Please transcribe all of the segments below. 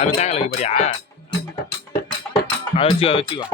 அது தேங்கலைக்கு பாரியா அதை வச்சுக்கோ வச்சுக்கோ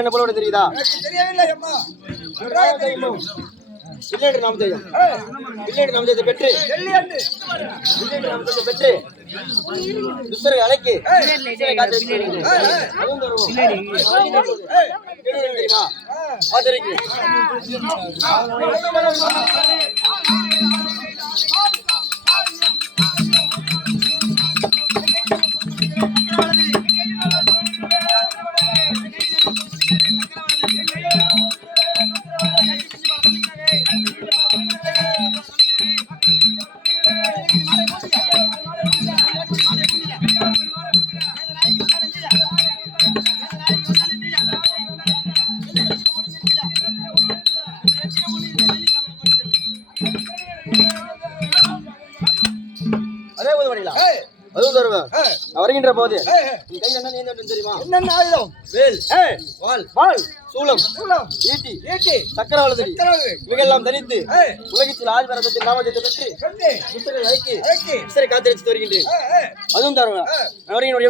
என்ன போல தெரியுதா? பெற்று அழைக்கு வருகின்ற போது தெரியுமா? என்னென்ன ஆயுதம்? வேல், வாள், சூலம், ஈட்டி, சக்கரவளதி இவையெல்லாம் தரித்து உலகத்தில் ஆதிபரதத்தின் நாமத்தை பெற்று காத்திருச்சு வருகின்றேன். அதுவும் தருவேன். எப்படி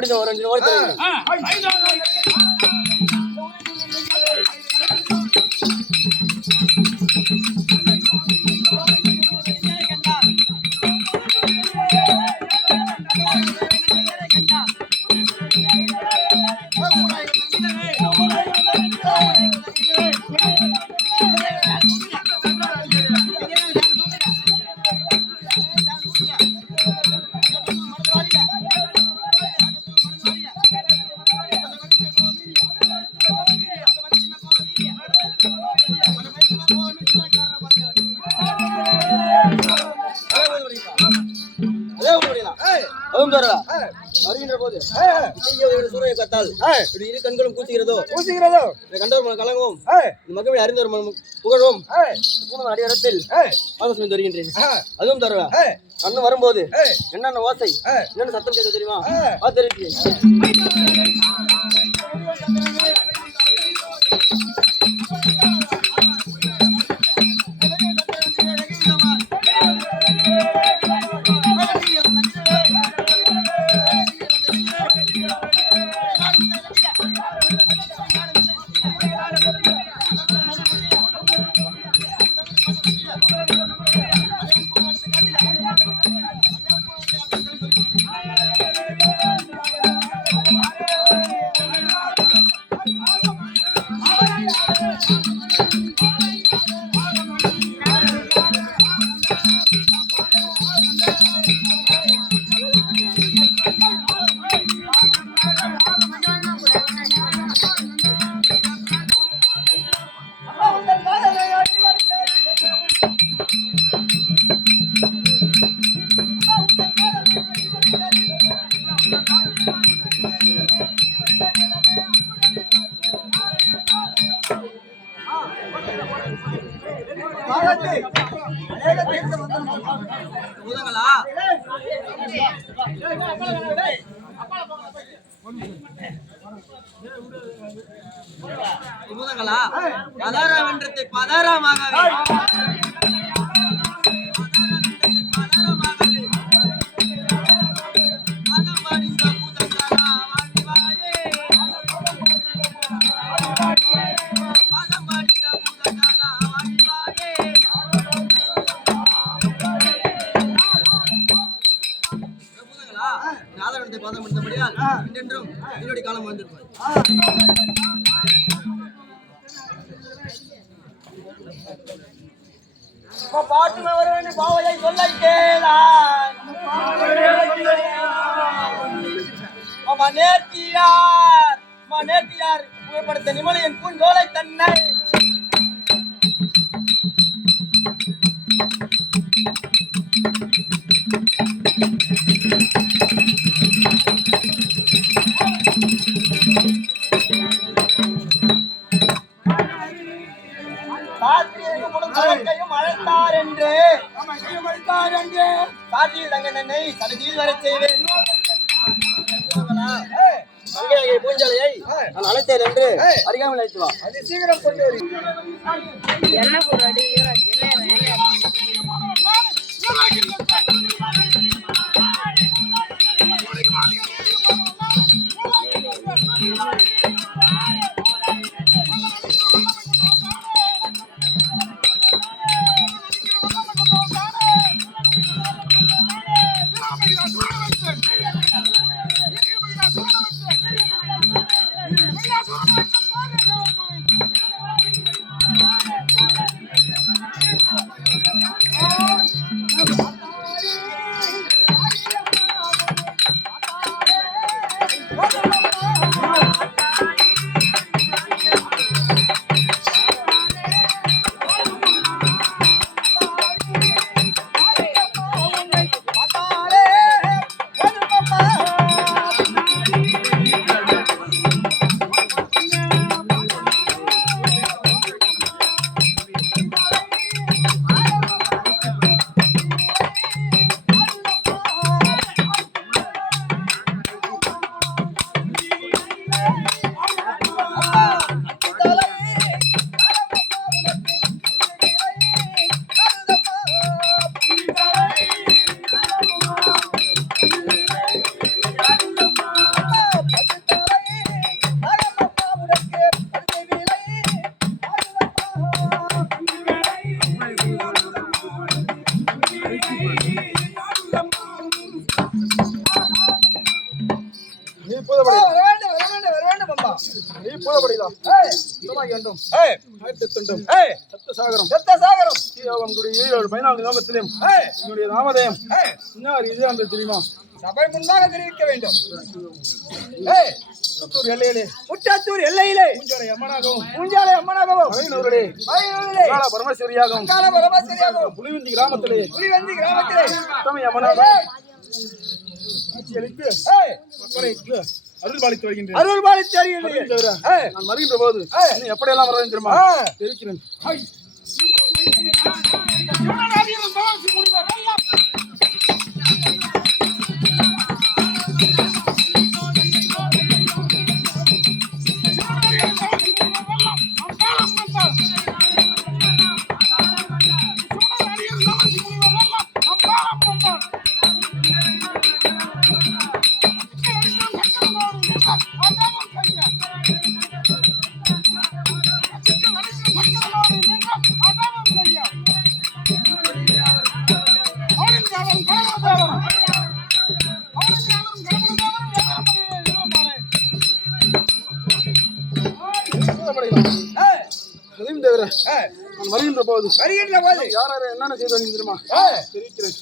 வருகின்ற போது சூரிய கத்தால் இரு கண்களும் கூசுகிறதோ கண்டவர் கலங்கவும் மகவை அறிந்தவர் புகழும் அடியரத்தில் வருகின்றேன். அதுவும் தருவேன். அண்ணன் வரும்போது என்னென்ன ஓசை என்னென்ன சத்தம் கேட்க தெரியுமா? பூதங்களா கதாராவன்றத்தை பதாராமாகவே பாதம் எடுத்தபடியால் என்றென்றும் என்னுடைய காலம் வந்திருப்பார். பாட்டுமவரவன் பாவையை சொல்ல கேளான் நேர்த்தியார் புகைப்படுத்த நிமலையின் பூஞ்சோலை தன்னை அழைத்தார் என்று காட்டில் தங்கனை சடுதியில் வர செய்வேன். பூஞ்சலையை நான் அழைத்தேன் என்று அறியாமல் அழைத்து வா. அது சீக்கிரம் கொண்டு வரும். நாமதயம் தெரியுமா? சபை முன்பாக தெரிவிக்க வேண்டும். முற்றத்தூர் எல்லையிலே பரமேஸ்வரியாகவும் புலிவந்தி கிராமத்திலே அருள்பாலித்து வருகின்றேன். அருள்பாலித்து வருகின்றேன். நான் வருகின்ற போது எப்படியெல்லாம் வர வேண்டும் தெரியுமா? தெரிவிக்கிறேன். நான் வருகின்ற போது யார் யார் என்னென்ன செய்து தெரியுமா? தெரிவிக்கிறேன்.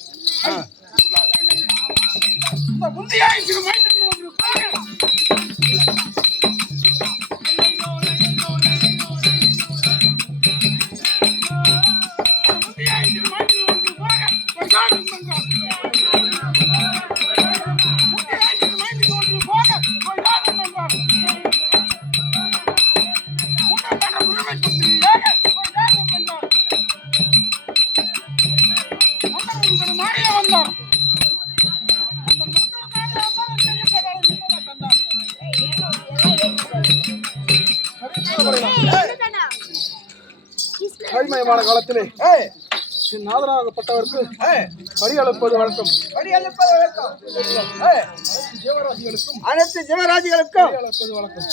கைமயமான காலத்திலே நாதனாகப்பட்டவருக்கு படி அளப்பது வழக்கம். ஜீவராசிகளுக்கும் அனைத்து ஜீவராசிகளுக்கும் அளப்பது வழக்கம்.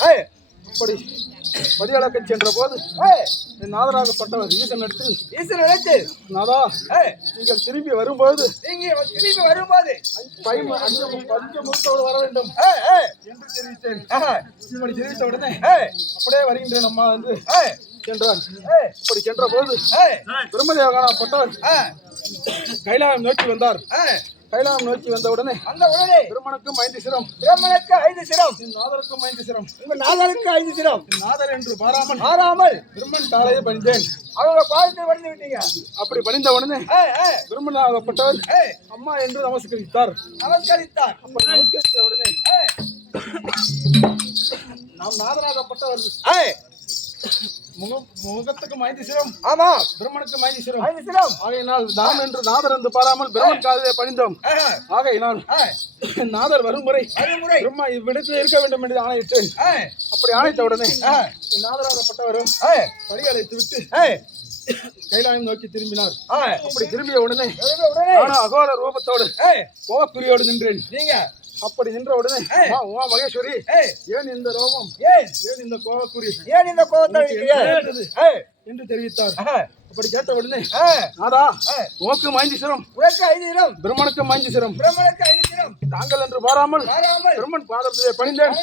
அப்படி படி அளக்க சென்ற போது நாதனாகப்பட்டவர் ஈசன் எடுத்து நாதா நீங்கள் திரும்பி வரும்போது பஞ்சமுகத்தோடு வர வேண்டும் என்று தெரிவித்தேன். இப்படி தெரிவித்த உடனே அப்படியே வருகின்றேன் அம்மா என்று சென்றார். இப்படி சென்ற போது பிரம்மதேவகானப்பட்டவர் கைலாயம் நோக்கி வந்தார். கைலாயம் நோக்கி வந்த உடனே பிரம்மனுக்கும் 5 சிரம், நாதருக்கும் 5 சிரம், உங்கள் நாதருக்கு 5 சிரம். நாதர் என்று பாராமல் பிரம்மன் தாளையை பணிந்தேன். அவங்க பாதத்தை பணிந்து விட்டீங்க. அப்படி பணிந்த உடனே பிரம்மனாகப்பட்டவர் அம்மா என்று நமஸ்கரித்தார். அப்படி நமஸ்கரித்த உடனே நாம் நாதனாகப்பட்டவர் முகத்துக்கும் 5 சிரம், ஆமா பிரம்மனுக்கும் 5 சிரம். ஆகையினால் நாம் என்று நாதர் என்று பாராமல் பிரம்மன் காதிலே பணிந்தோம். ஆகையினால் நாதர் வருமுறை பிரம்மா இவ்விடத்தில் இருக்க வேண்டும் என்று ஆணையிட்டேன். அப்படி ஆணைத்த உடனே நாதராகப்பட்டவரும் படி அழைத்து விட்டு கைலாயம் நோக்கி திரும்பினார். அப்படி திரும்பிய உடனே அகோர ரூபத்தோடு கோபப்பிரியோடு நின்றேன். நீங்க அப்படி நின்ற உடனே உமா மகேஸ்வரி ஏன் இந்த ரோபம், ஏன் இந்த கோபக்குறி, ஏன் இந்த கோபத்தை என்று தெரிவித்தார். அப்படி கேட்ட உடனே நாதா உனக்கும் 5 சிரம், பிரம்மனுக்கும் 5 சிரம், தாங்கள் என்று பாராமல் பிரம்மன் பாதத்திலே பணிந்தேன்.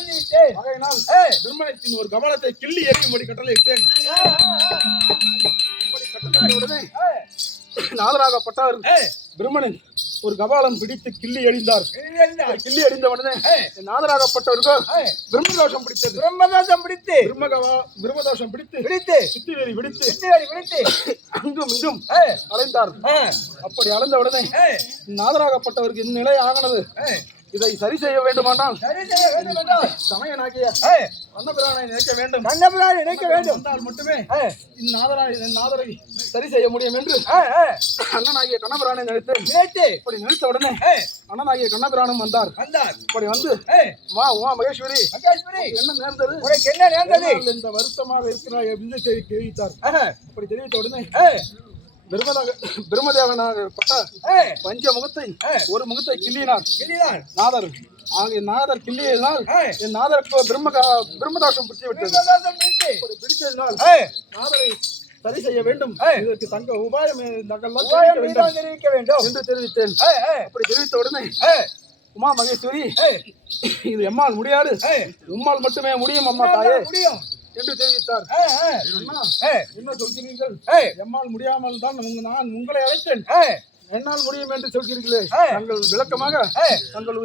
ஆகையினால் பிரம்மனத்தின் ஒரு கமலத்தை கிள்ளி எறியும்படி கட்டளையிட்டேன். உடனே நாதராகப்பட்டவர் பிரம்மனின் ஒரு கபாலம் பிடித்து கிள்ளி எறிந்தார். கிள்ளி எறிந்த உடனே நாதராகப்பட்டவருக்கு பிரம்மதோஷம் பிடித்து சித்திவேலி விடுத்து அங்கும் இங்கும் அலைந்தார். அப்படி அலைந்த உடனே நாதராகப்பட்டவருக்கு இந்நிலை ஆனது. இதை சரி செய்ய வேண்டுமானால் சமயனாகிய அன்னபிரானை நினைக்க வேண்டும். வந்தால் மட்டுமே நாதரை சரி செய்ய முடியும் என்று அண்ணனாகிய கண்ணபிரானை நினைத்தேன். இப்படி நினைத்த உடனே அண்ணனாகிய கண்ணபிரானும் வந்தார். இப்படி வந்து உமா மகேஸ்வரி என்ன நேர்ந்தது, இந்த வருத்தமாக இருக்கிறாய் என்று தெரிவித்தார். அப்படி தெரிவித்த உடனே பிரம்மதேவனாகப்பட்ட பஞ்ச முகத்தை ஒரு முகத்தை கிள்ளினார் நாதர். ஆகிய நாதர் கிள்ளியினால் என் நாதருக்கு பிரம்மதோஷம் பிடித்ததினால் நாதரை சரி செய்ய வேண்டும். இதற்கு தங்க உபாயம் தெரிவிக்க வேண்டும் என்று தெரிவித்தேன். அப்படி தெரிவித்த உடனே உமா மகேஸ்வரி இது எம்மால் முடியாது, உம்மால் மட்டுமே முடியும் அம்மா தாயே என்று தெரிவித்தார். என்ன சொல்கிறீர்கள், எம்மால் முடியாமல் தான் நான் உங்களை அழைத்தேன், என்னால் முடியும் என்று சொல்கிறீர்களே, தங்கள் விளக்கமாக தங்கள்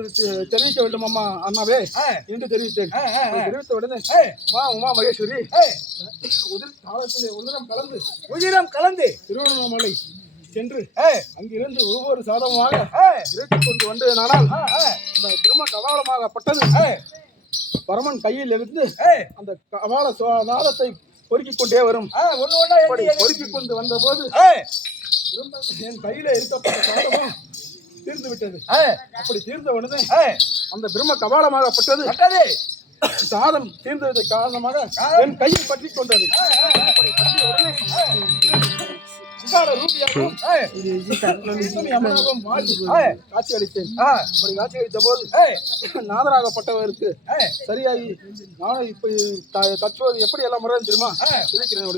தெரிவிக்க வேண்டும் அம்மா அண்ணாவே என்று தெரிவித்தேன். தெரிவித்த உடனே உமா மகேஸ்வரி உதிரம் கலந்து திருவண்ணாமலை சென்று அங்கிருந்து ஒவ்வொரு சாதமாக இறைத்துக் கொண்டு வந்ததனால் அந்த பிரம்ம கபாலமாகப்பட்டது பரமன் கையில் இருந்து அந்த கபால நாதத்தை பொறுக்கிக் கொண்டே வரும். பொறுக்கிக் கொண்டு வந்த போது என் கையில இருக்கப்பட்ட சாதமும் தீர்ந்து விட்டது. அப்படி தீர்ந்த உடனே அந்த பிரம்ம கபாலமாகப்பட்டது சாதம் தீர்ந்தது காரணமாக என் கையை பற்றி கொண்டது. காட்சி அளித்தேன். அப்படி காட்சி அளித்த போது நாதராகப்பட்டவருக்கு சரியாகி நானும் இப்ப தற்போது எப்படி எல்லாம் முறை தெரியுமா இருக்கிறேன்.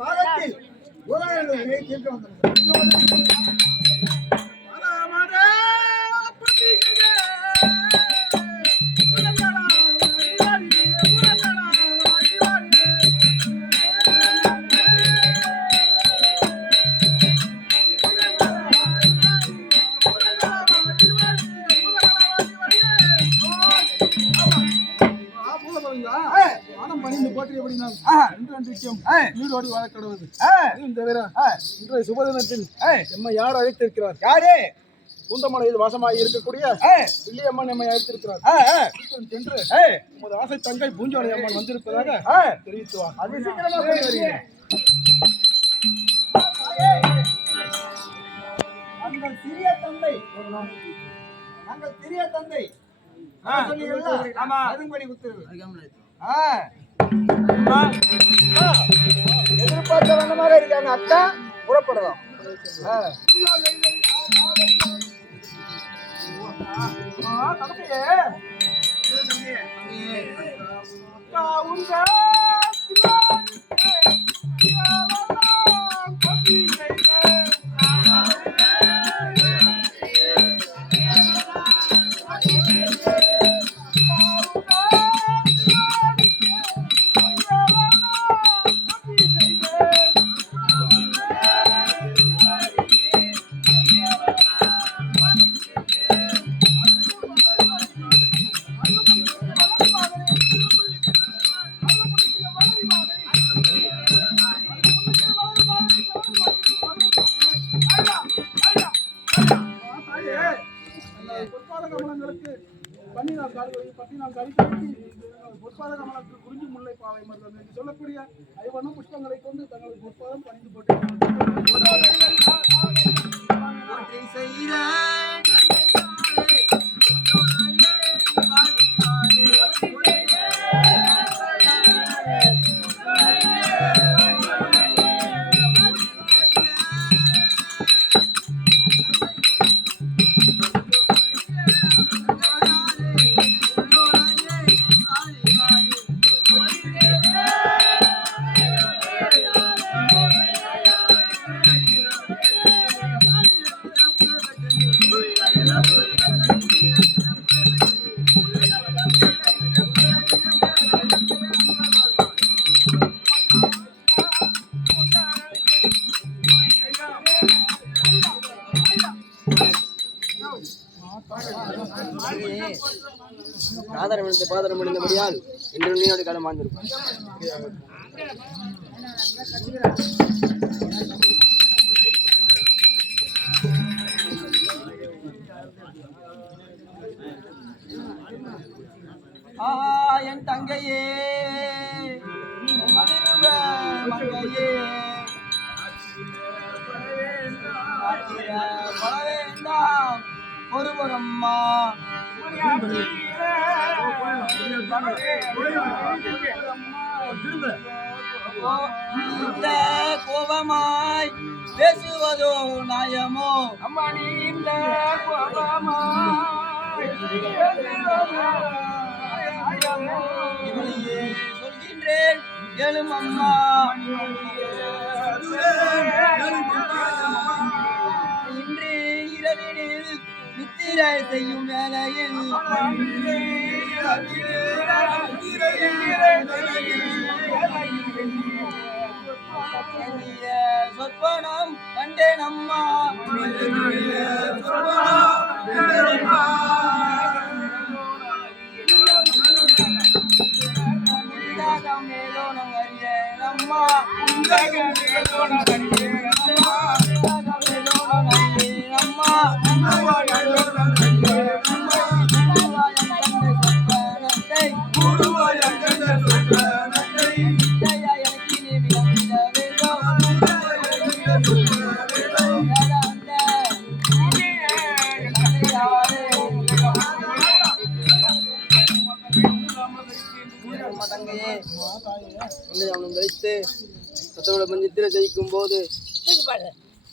பாதத்தில் உலகங்களை தீர்க்க வந்தது. சுபதினத்தில் எம்மை யார் அழைத்திருக்கிறார்? யாரு? பூந்தமலையில் வாசமாகி இருக்கக்கூடிய பிள்ளையம்மன் எம்மை அழைத்திருக்கிறார். சென்று உமது ஆசை தங்கை பூஞ்சோலை அம்மன் வந்திருப்பதாக தெரிவித்துவார். அது சீக்கிரமா போய் வரீங்க. நாங்கள் சிறிய தந்தை அதுபடி உத்தரவு. எதிர்பார்த்த வண்ணமாக இருக்காங்க. அக்கா புறப்படலாம். குறிஞ்சி முல்லை பாவை மரம் என்று சொல்லக்கூடிய ஐவண்ணம் புஷ்பங்களை கொண்டு தங்களது பொற்பாதம் பணிந்து போட்டு ஆதாரம் பாதரம் முடிந்தபடியால் இன்று நீனோட காலம் வாழ்ந்திருப்பார். என் தங்கையே மங்கையே வேண்டாம் ஒருவரம்மா கோபமாய் பேசுவதோ நியாயமோ? அம்மா நீண்ட சொல்கின்றேன் எழும் அம்மா. இன்று இரவினில் நித்திரை செய்யும் வேளையில் சொற்பனம் கண்டேன் அம்மா. மேலோனம் அறியேன் அம்மா. நித்திரை ஜெயிக்கும் போது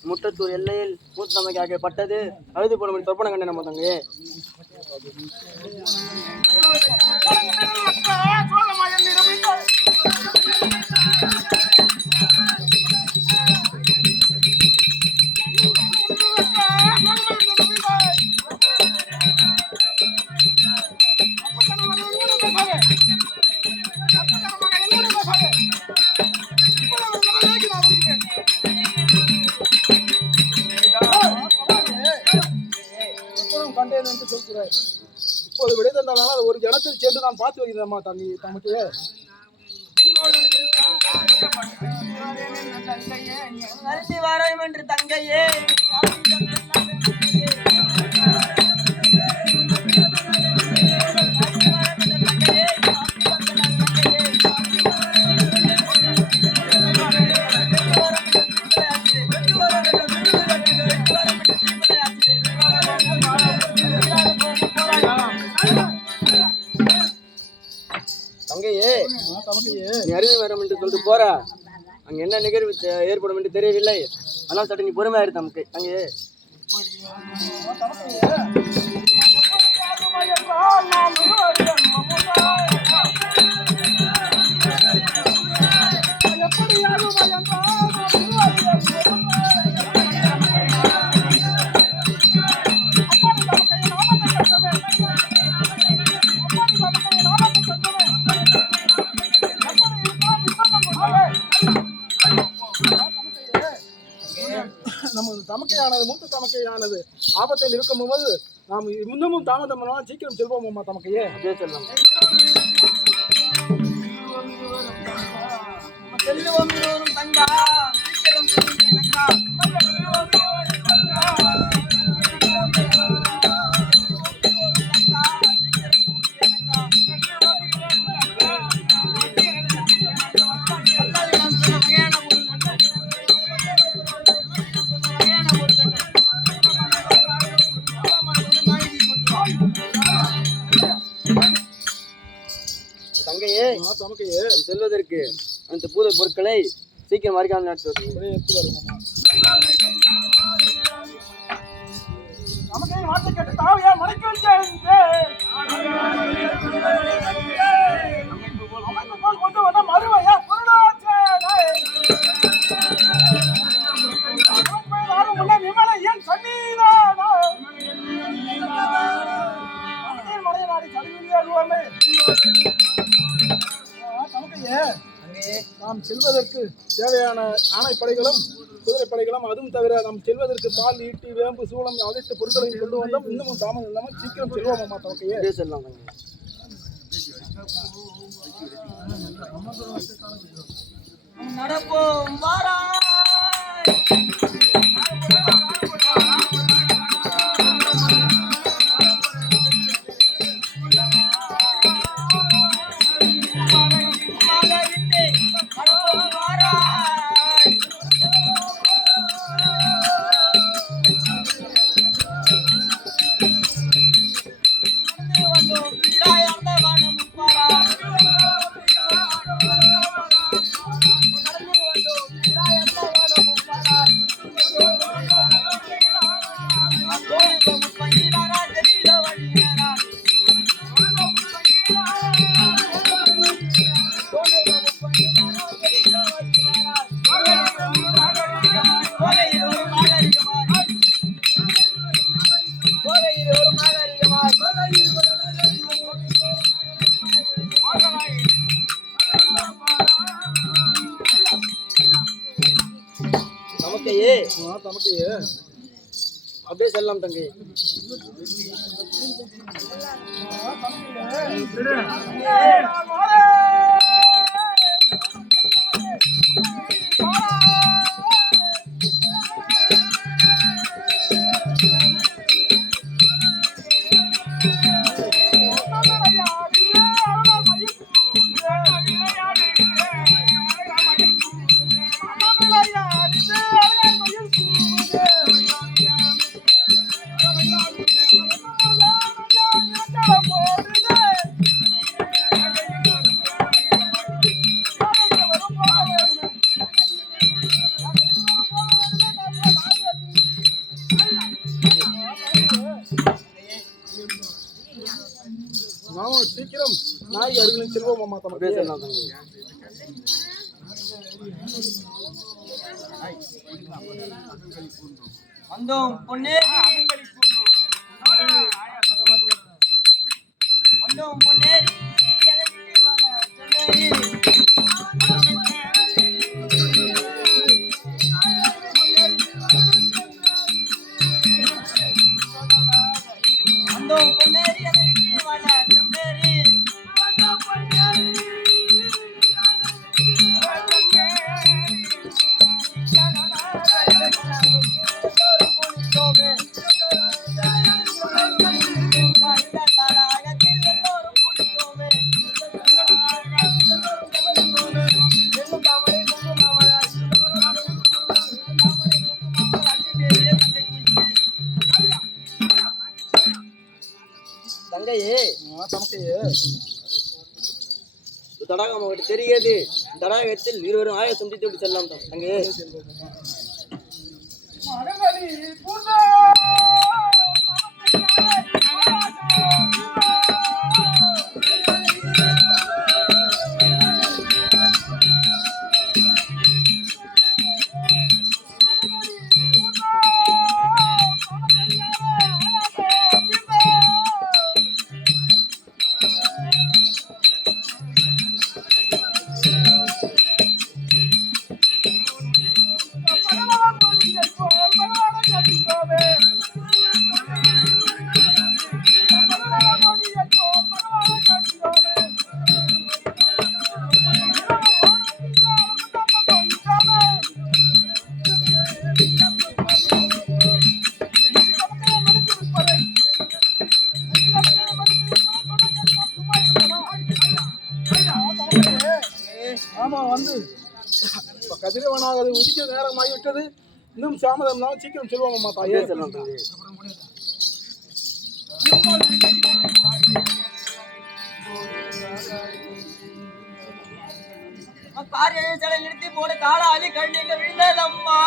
முட்டத்தூர் எல்லையில் மூத்த தமைக்கு ஆக்கப்பட்டது அழுது போன சொற்பனை கண்டேன் நம்ம தங்கையே. கண்டேன் என்று சொல்கிறார். இப்போது விடை தந்தால் ஒரு ஜனத்தில் சென்று நான் பார்த்து வருகிறேம்மா தங்கி தமக்கு. வாரம் என்று தங்கையே தங்கையே நீ அருமை வரும் என்று சொல்லிட்டு போற அங்க என்ன நிகழ்வு ஏற்படும் என்று தெரியவில்லை. ஆனால் சட்ட நீ பொறுமையா இரு தமக்கு தங்கையே. நமது தமக்கையானது மூத்த தமக்கையானது ஆபத்தில் இருக்கும்போது நாம் இன்னமும் தாமதம் சீக்கிரம் செல்வோம் அம்மா தமக்கையே. செல்லம் தங்கா தங்கையே தமக்கையே செல்வதற்கு அந்த பூத பொருட்களை சீக்கிரம் மறைக்காமல் நடத்துவது. எடுத்து வருவோம். நமக்கு மாட்ட கேட்டு தாவையா மறைக்க கொண்டு வந்த மறுவையா விமலை ஏன் சன்னீதானா மலைய நாடி சடுவியாகுவாமே. நாம் செல்வதற்கு தேவையான ஆணைப்படைகளும் குதிரைப்படைகளும் அதுவும் தவிர நாம் செல்வதற்கு பால் ஈட்டி வேம்பு சூளம் அனைத்து பொருட்களையும் கொண்டு வந்தோம். இன்னமும் தாமதம் இல்லாமல் சீக்கிரம் செல்வோம் அம்மா தமக்கையே. செல்லாம் நடப்போம் வாரா தமக்கையே அப்படியே செல்லாம் தங்கை. சீக்கிரம் நாய் அருகில் செல்வோம் அம்மா தமக்கையே. வந்தோம் பொன்னே வந்தோம் பொன்னே தமக்கையே தடாகம் அவருக்கு தெரிகிறது. தடாகத்தில் இருவரும் ஆய சந்தித்து விட்டு செல்லலாம் தங்கையே. ஆமா வந்து கதிரவனாக உதிக்க நேரம் ஆகிவிட்டது. இன்னும் சாமதம் தான், சீக்கிரம் செல்வோம் அம்மா தாயே. செல்லம் காரியை நிறுத்தி போன காலாளி கண்ணீங்க விழுந்ததம்மா.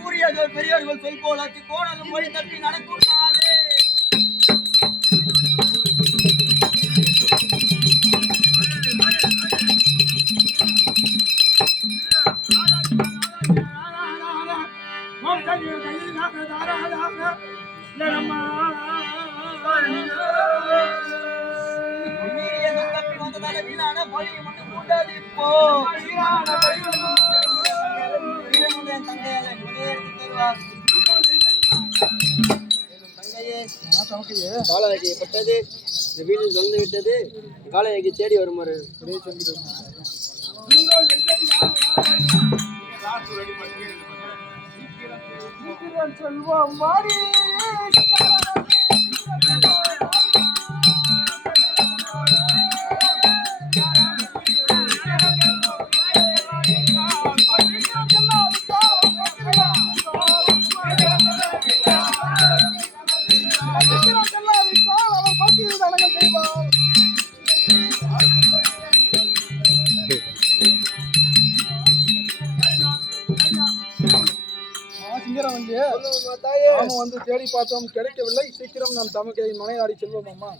கூறியதோ பெரியவர்கள் சொல் போல கோணலும் வழி தப்பி நடக்கூடாது. வீணான பழி மட்டும் கூட்டாது. இப்போ காலைப்பட்டது, இந்த வீட்டில் சொல்ந்து விட்டது. காலைக்கு தேடி வருமாறு செல்வம் வாடி வந்து தேடி பார்த்தோம், கிடைக்கவில்லை. சீக்கிரம் நாம் தமக்கை மனையாடி செல்வோம் அம்மா.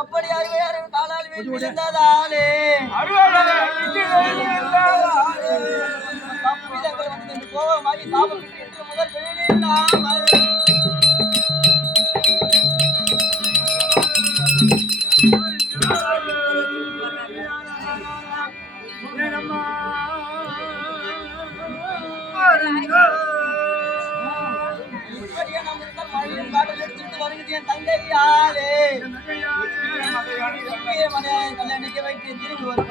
அப்படி காலால் விழுந்ததாலே கோபமாகி சாப்பிட்டு என்று முதல் வருகிறேன் தங்கையாலே கல்யாணிக்க வைத்து திரும்பி வரும்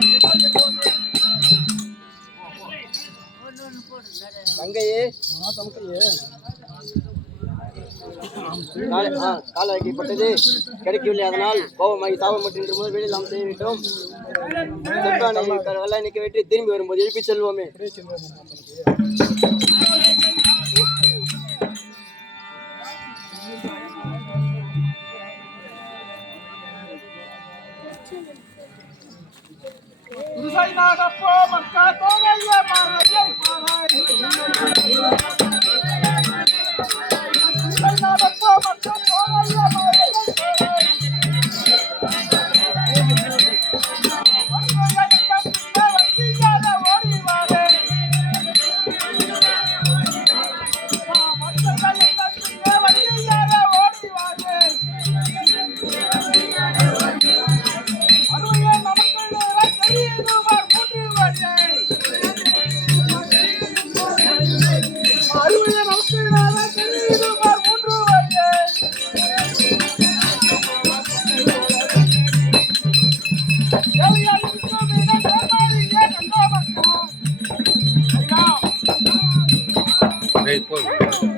தங்கையே. கால வைக்கப்பட்டது கிடைக்கவில்லை. அதனால் கோபமாகி சாபம் மற்றும் இன்று முதல் வெளியில் நாம் செய்ய வேண்டும். வெள்ளாய் நிற்க வைத்து திரும்பி வரும்போது எழுப்பி செல்வோமே. போதும்